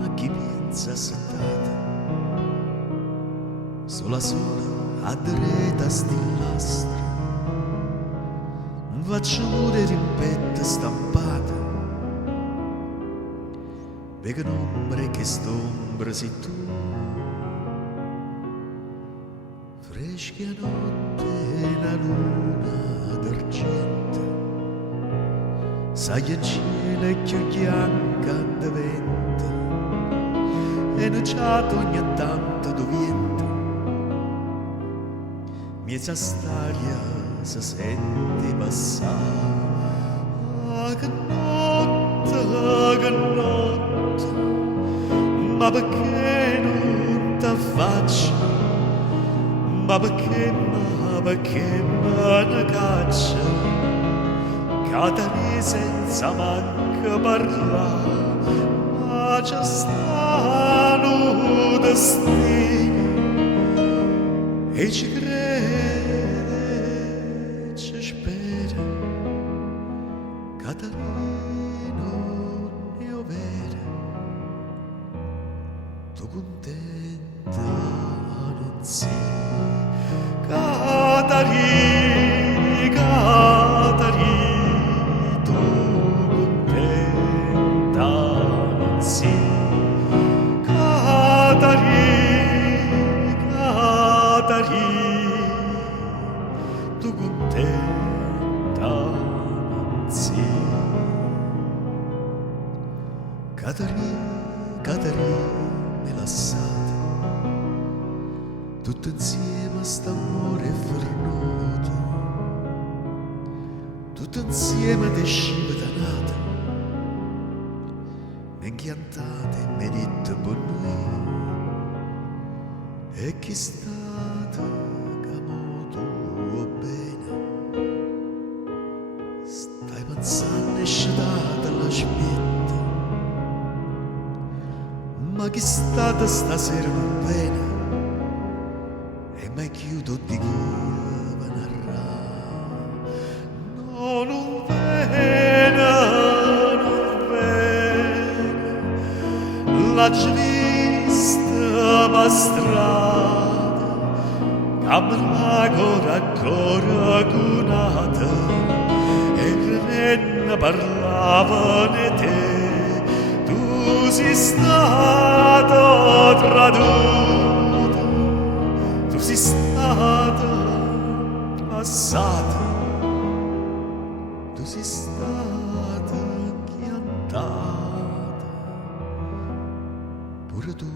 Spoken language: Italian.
Ma chi pensa settata, sola sola a dreta stillastra, non faccio morire in petto stampata, perché un'ombra che st'ombra sei tu, fresca notte e la luna d'argento, sai il cielo è più bianca di vento, e non c'è ogni tanto do vento, miezza storia si sente passare. Ah, che notte, ma perché non ti faccio, ma perché me ne caccia, cadere senza manco parlare, ma c'è stanno destino, e ci crede, ci spera, Catarino mio vero, tu contenta non sei, Catarì, tu contenta non sei, Catarì, tu contenta non sei. Catarì, me lassate, tutto insieme a st'amore fernuto, tutto insieme ad escive danate, m'inchiantate, mi dite buon noi, e chi state che mo tuo bene, stai pensando e sciata la spetta, ma chi state stasera non bene, e mai chiudo di chi va narrare. No, non bene, l'ha vista ma strada, camerago ancora cunata, e ne parlavano di te. Tu sei stato traduto, tu sei stato passato, tu sei stato chiantata, pure tu.